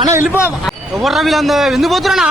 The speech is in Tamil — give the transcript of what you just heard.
అన్న వెళ్ళిపో ఎవరు వీళ్ళందరూ ఎందుకు పోతున్నా